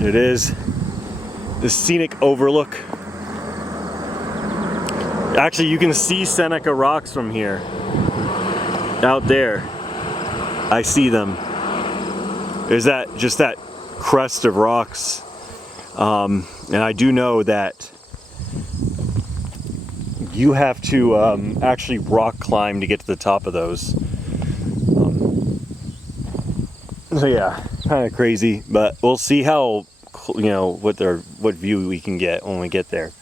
It is the scenic overlook. Actually, you can see Seneca Rocks from here. Out there, I see them. There's just that crest of rocks, and I do know that you have to actually rock climb to get to the top of those. So yeah, kind of crazy, but we'll see how, what view we can get when we get there.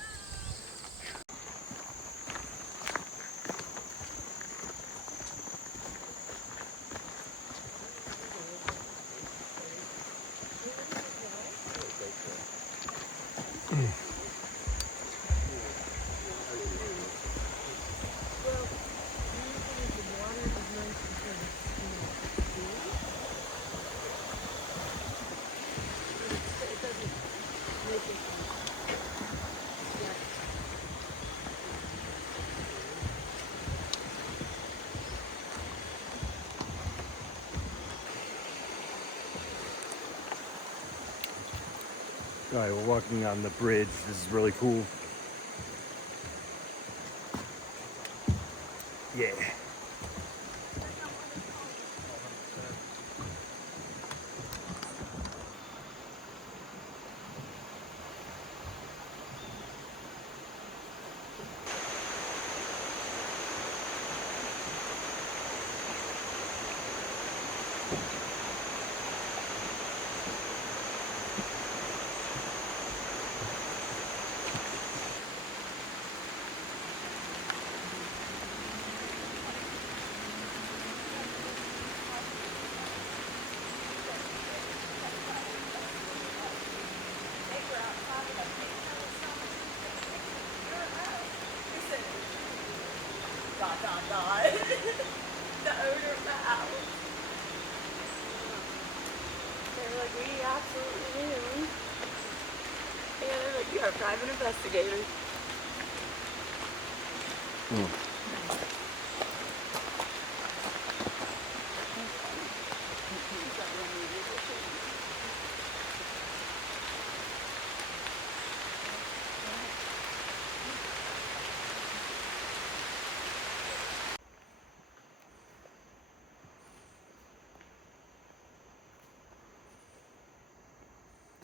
All right, we're walking on the bridge. This is really cool. Yeah. The owner of the house. They were like, we absolutely do. Yeah, they're like, you are private investigators.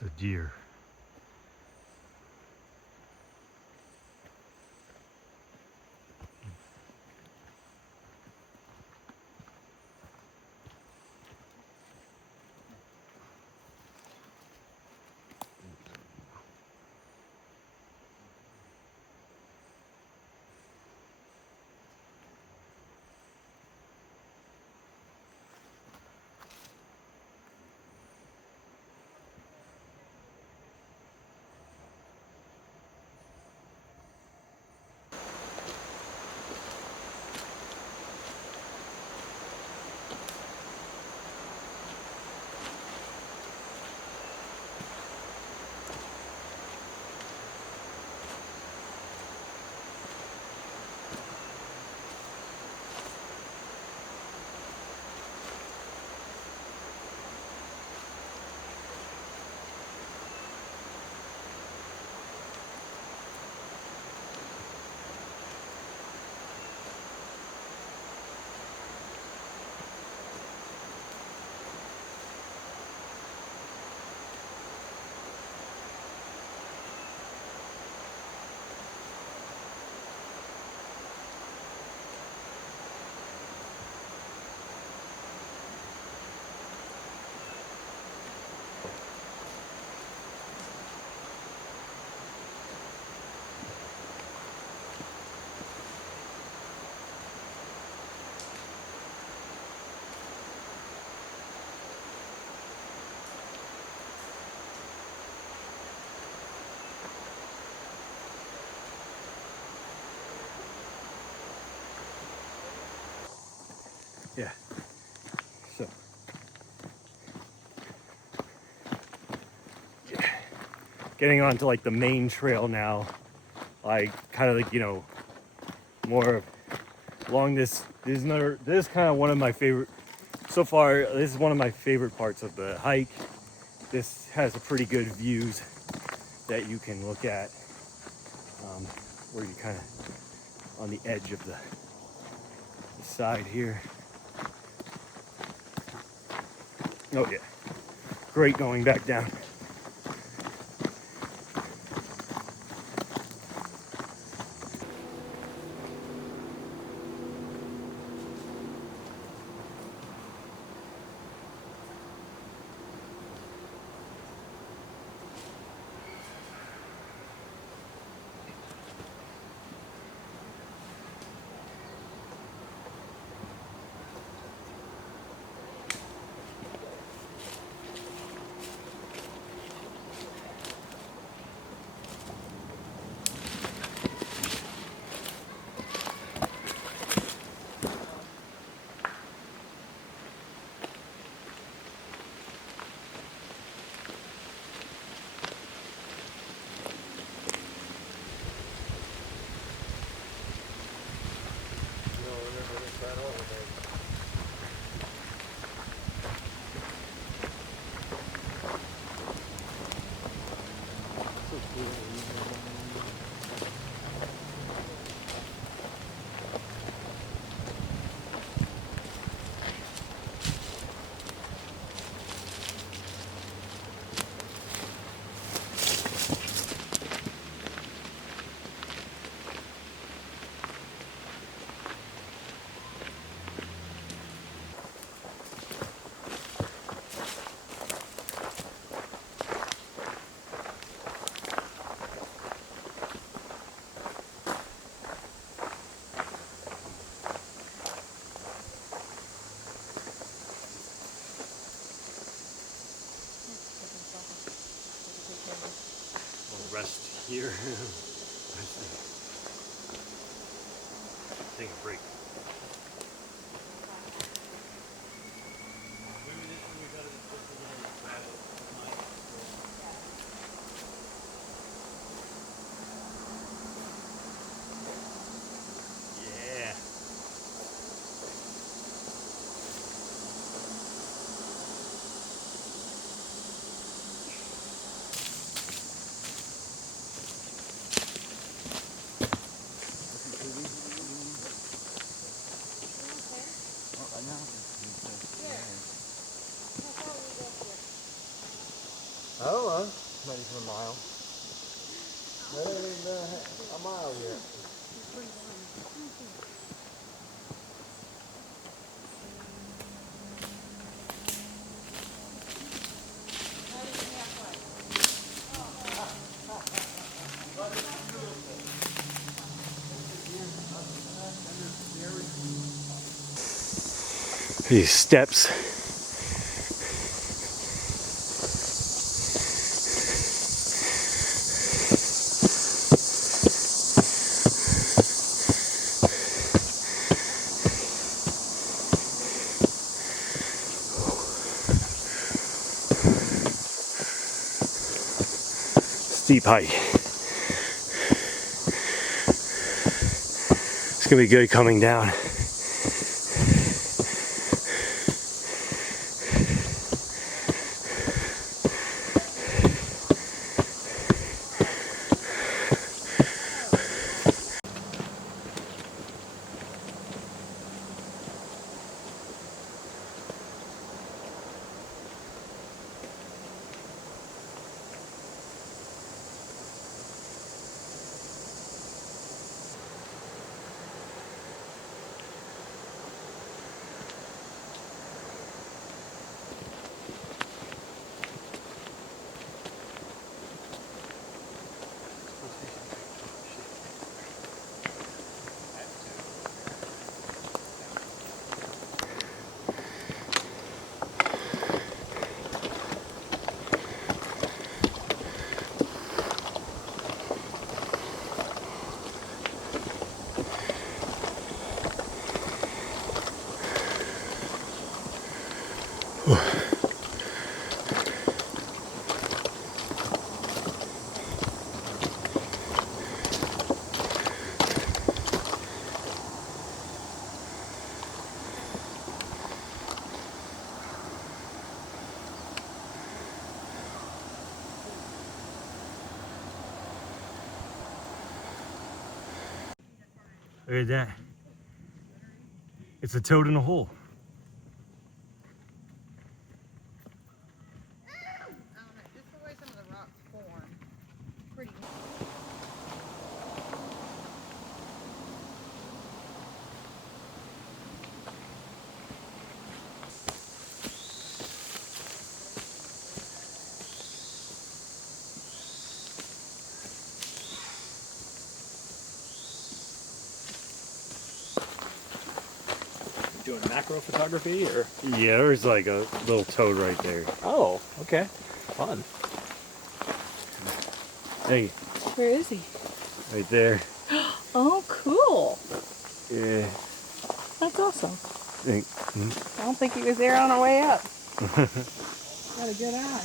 The deer. Yeah. So. Getting onto like the main trail now. Like kind of like, more along this is kind of one of my favorite so far. This is one of my favorite parts of the hike. this has a pretty good views that you can look at, where you're kind of on the edge of the side here. Oh yeah, great going back down. We'll rest here. Take a break. Yeah. I don't know. Maybe for a mile. That ain't even been a mile yet. These steps. Steep hike. It's gonna be good coming down. Look at that. It's a toad in a hole. I don't know, just the way some of the rocks form. Pretty. Doing macro photography or? Yeah, there's like a little toad right there. Oh, okay. Fun. Hey, Where is he? right there. Oh, cool. Yeah. That's awesome. Think. I don't think he was there on our way up. Got a good eye.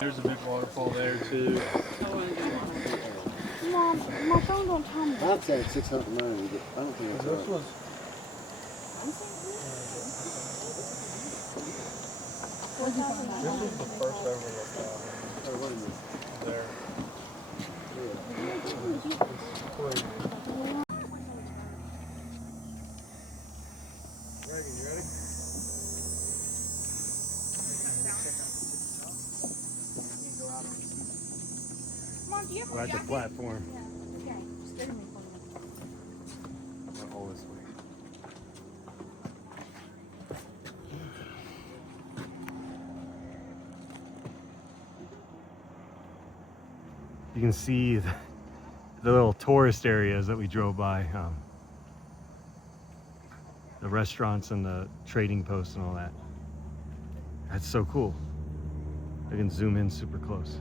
There's a big waterfall there too. Mom, my phone don't tell me. I'd say 690, but I don't think that's This right. was the first overlook Oh, what is it? there. Reagan, you ready? Mom, do you have We're at the platform. Okay, scared me for We're all this way. You can see the little tourist areas that we drove by. The restaurants and the trading posts and all that. That's so cool. I can zoom in super close.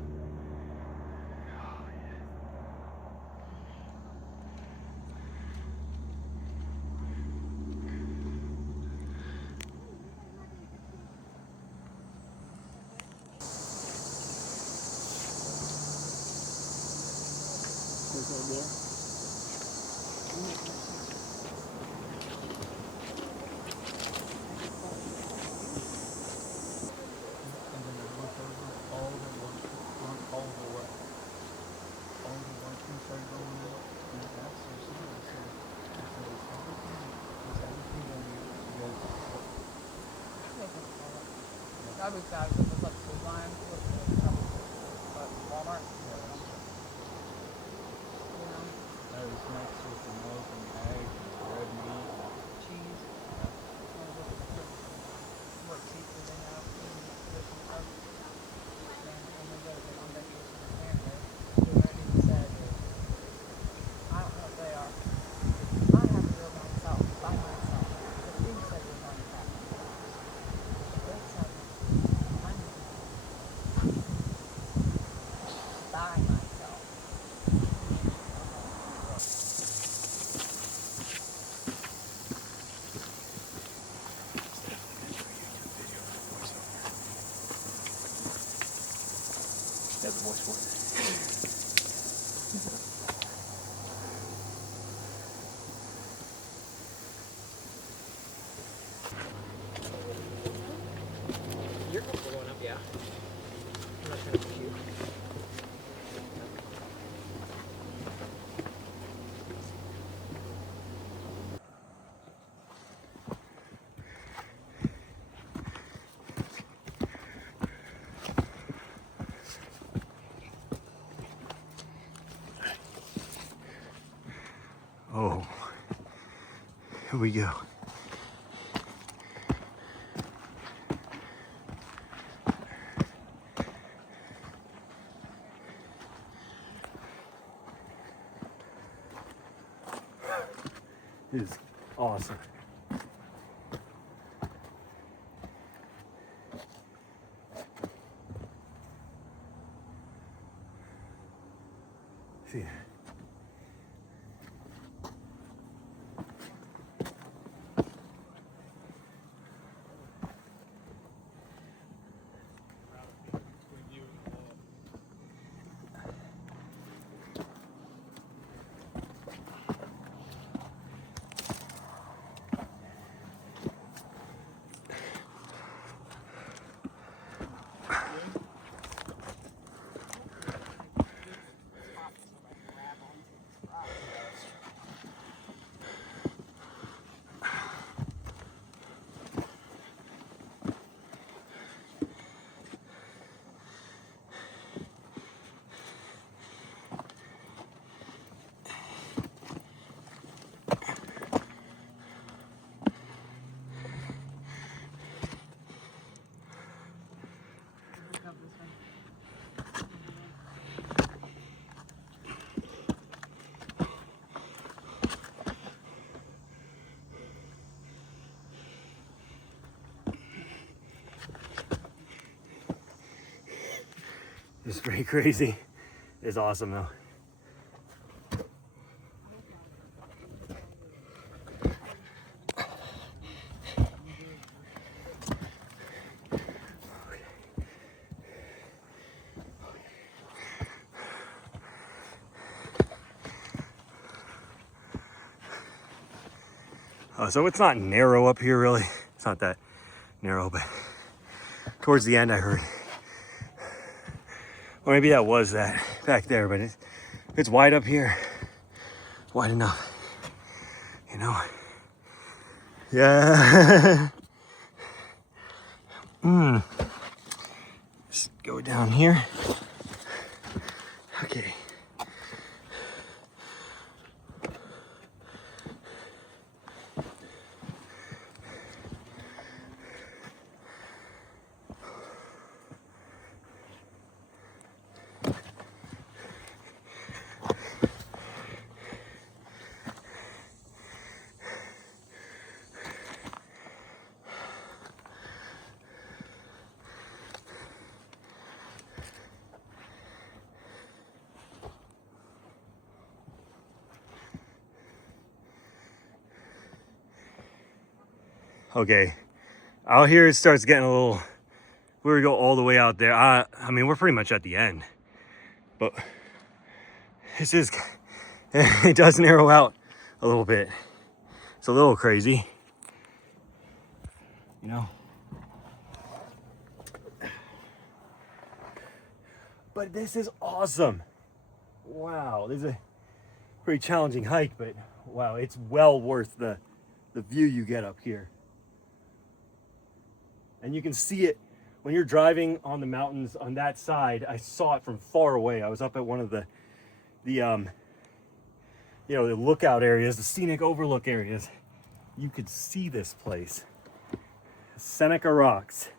I was sad because it was like food line, but Walmart. You know, That was next with the milk and eggs and red meat. cheese. What cheese do they have? Different stuff. And we go to on vacation with family. We went and said, I don't know if they are. I have to go myself, by myself. The food said we're going to have. They said, I'm by myself. That's the voice for it. You're comfortable going up, yeah. I'm not trying to push you. Oh, here we go. This is awesome. See. It's pretty crazy. It's awesome though. So it's not narrow up here really. It's not that narrow, but towards the end I heard. Or maybe that was that back there, but it's wide up here. It's wide enough, you know? Yeah. Just go down here. Okay. Okay, out here it starts getting a little, we go all the way out there. I mean, we're pretty much at the end, but it's just, it does narrow out a little bit. It's a little crazy, you know? But this is awesome. Wow, this is a pretty challenging hike, but wow, it's well worth the view you get up here. And you can see it when you're driving on the mountains on that side. I saw it from far away. I was up at one of the lookout areas, the scenic overlook areas. You could see this place. Seneca Rocks.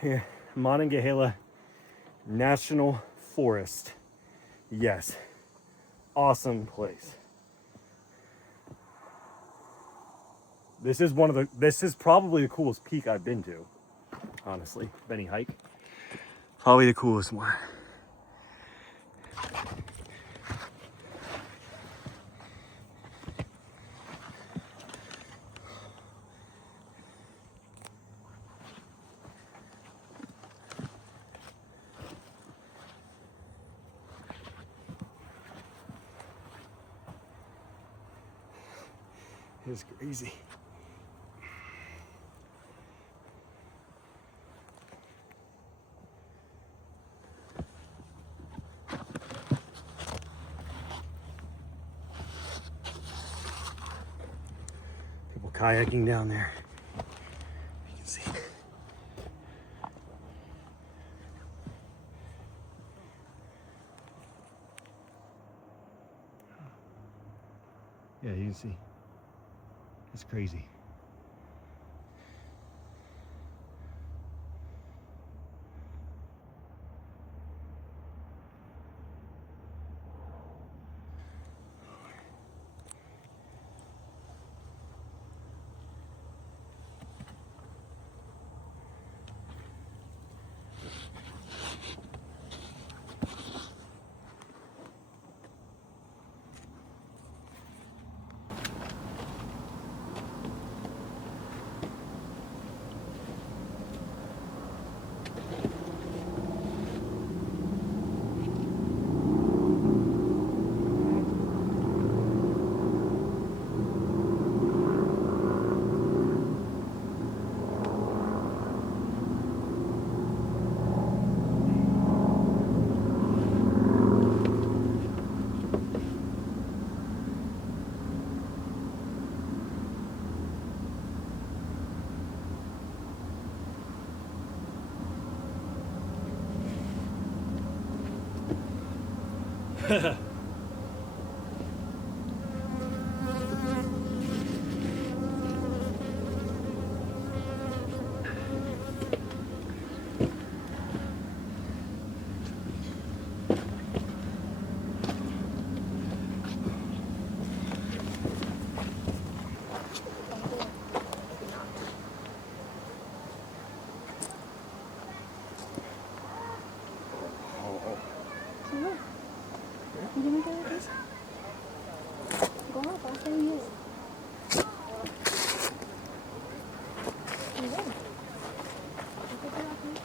Here, Monongahela National Forest. Yes. Awesome place. This is probably the coolest peak I've been to, honestly, of any hike. Probably the coolest one. It's crazy. People kayaking down there. You can see. Yeah, you can see. It's crazy. You gonna go with this? Go up, I'll show you. You will. I'll pick it up, huh?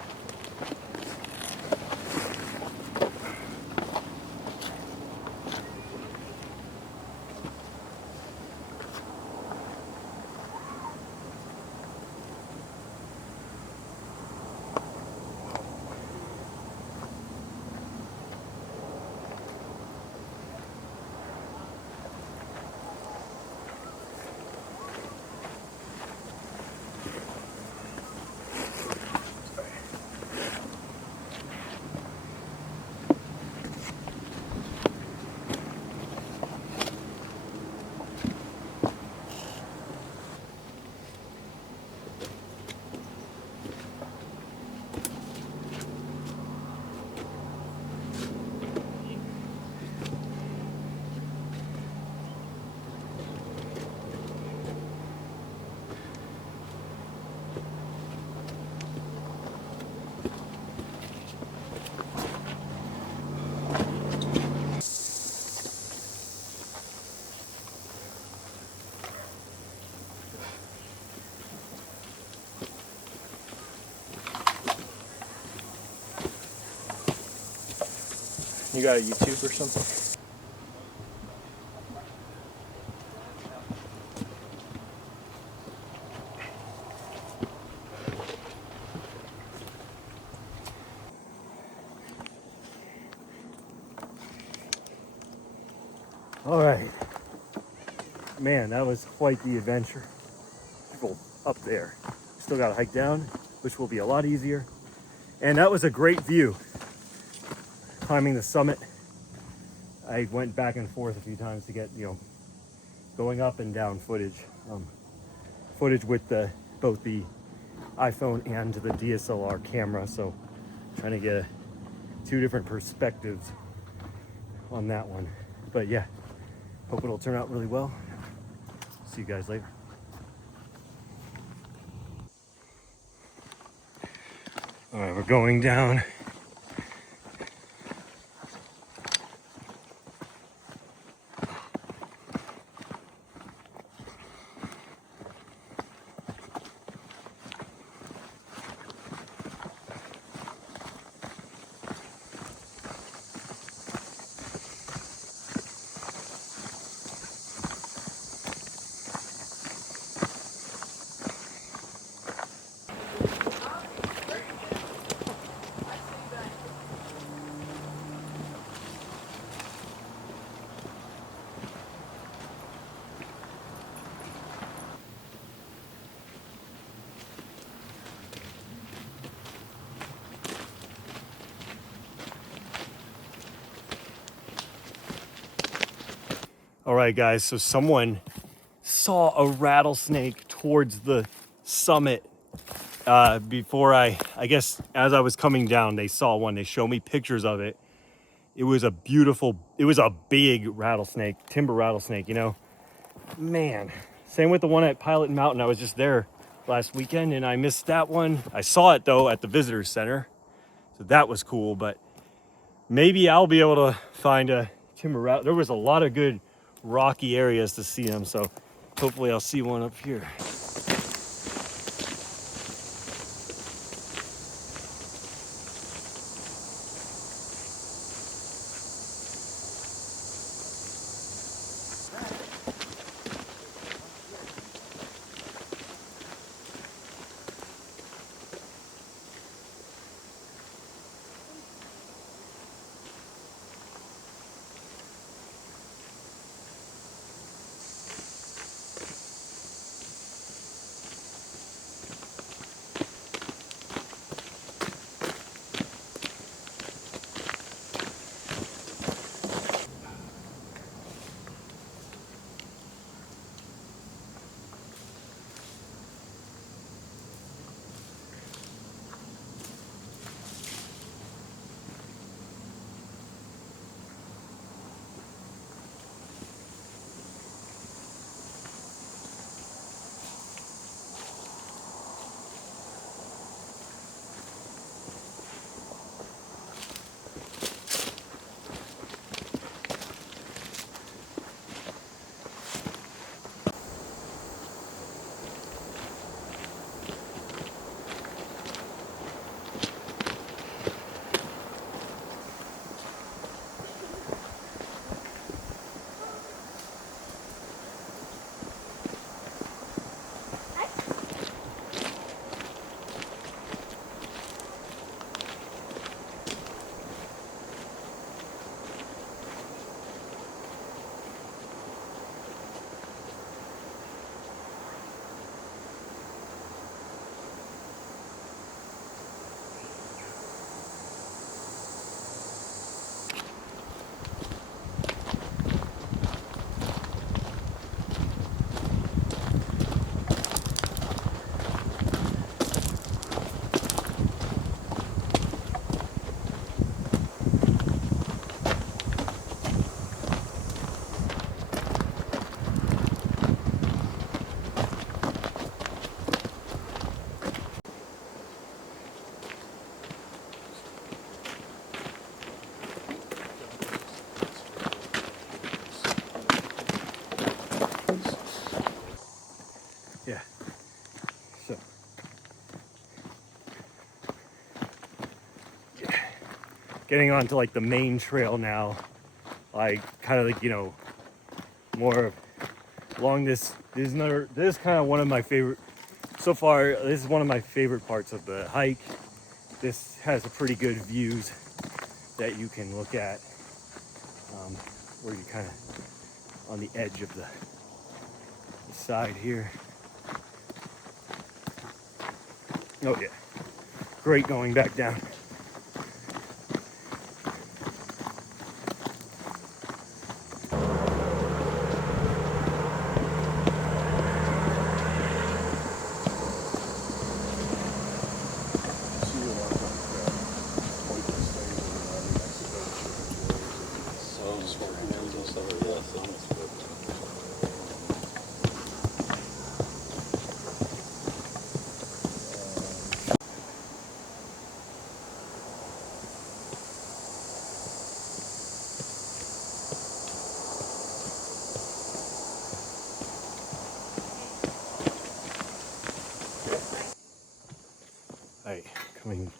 You got a YouTube or something? All right. Man, that was quite the adventure. People up there. Still got to hike down, which will be a lot easier. And that was a great view. Climbing the summit. I went back and forth a few times to get, going up and down footage. Footage with both the iPhone and the DSLR camera. So trying to get two different perspectives on that one. But yeah, hope it'll turn out really well. See you guys later. All right, we're going down. All right, guys, so someone saw a rattlesnake towards the summit before I guess as I was coming down, they saw one. They showed me pictures of it. It was a big rattlesnake, timber rattlesnake, Man, same with the one at Pilot Mountain. I was just there last weekend and I missed that one. I saw it though at the visitor center. So that was cool, but maybe I'll be able to find a timber rat. There was a lot of good rocky areas to see them, so hopefully I'll see one up here. getting onto like the main trail now, like kind of like, you know, more along this. This is kind of one of my favorite so far. This is one of my favorite parts of the hike. This has a pretty good views that you can look at, where you kind of on the edge of the side here. Oh yeah, great going back down. See a lot of pointless things in New Mexico shipping tours. Alright, coming.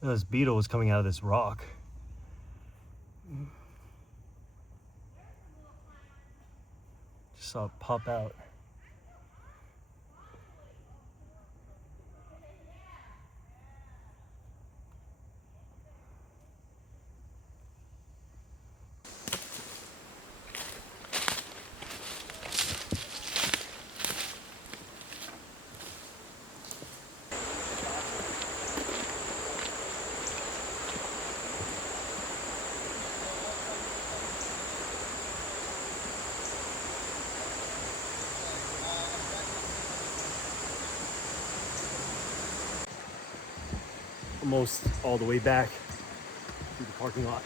This beetle was coming out of this rock. Just saw it pop out. Almost all the way back to the parking lot.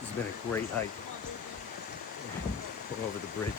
This has been a great hike. Going over the bridge.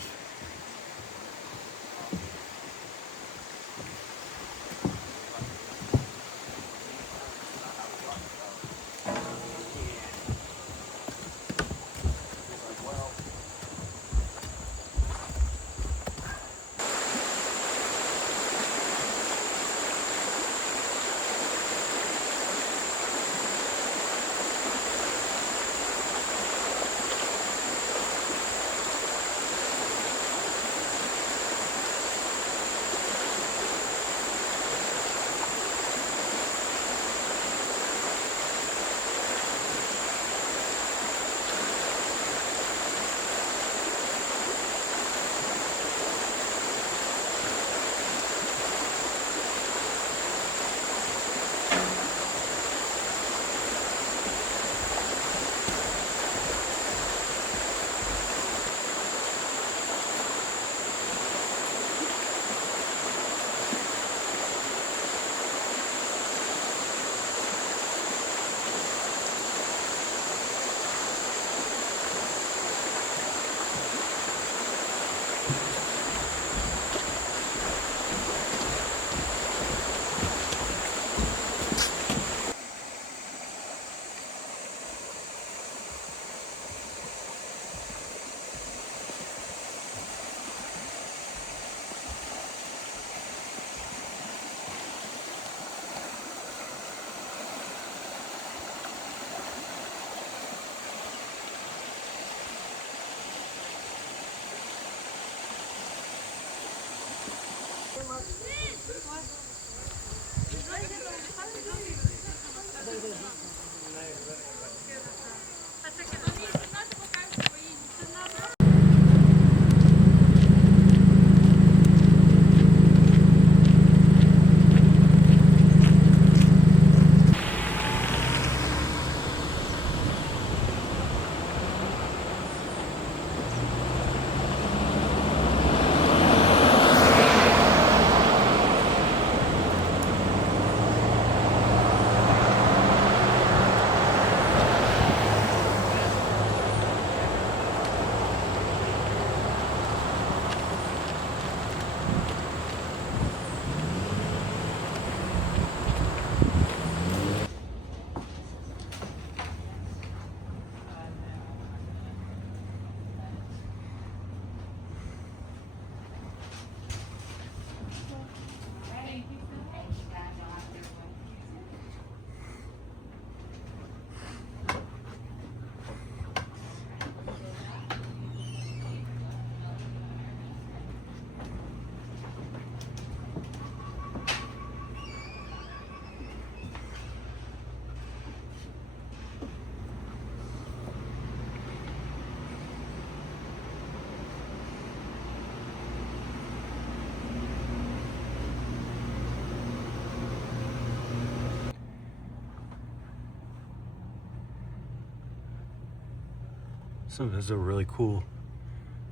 So this is a really cool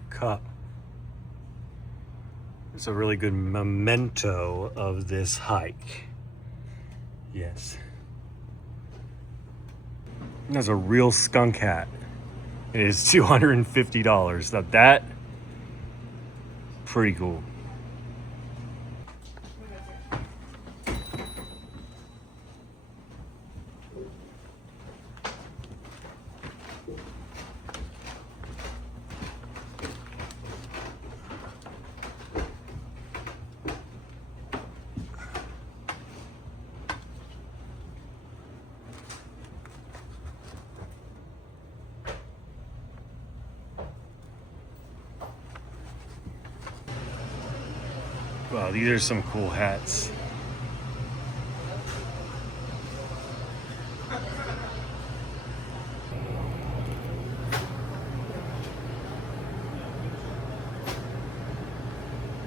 cup. It's a really good memento of this hike. Yes. And there's a real skunk hat. It is $250. Now that, pretty cool. Wow, these are some cool hats.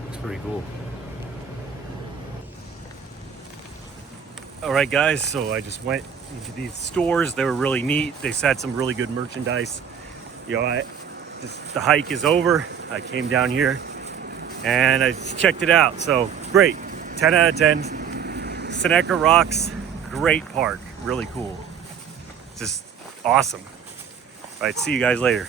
Looks pretty cool. All right, guys, so I just went into these stores. They were really neat. They had some really good merchandise. You know, the hike is over. I came down here and I checked it out. So great, 10 out of 10. Seneca Rocks, great park, really cool. Just awesome. All right, see you guys later.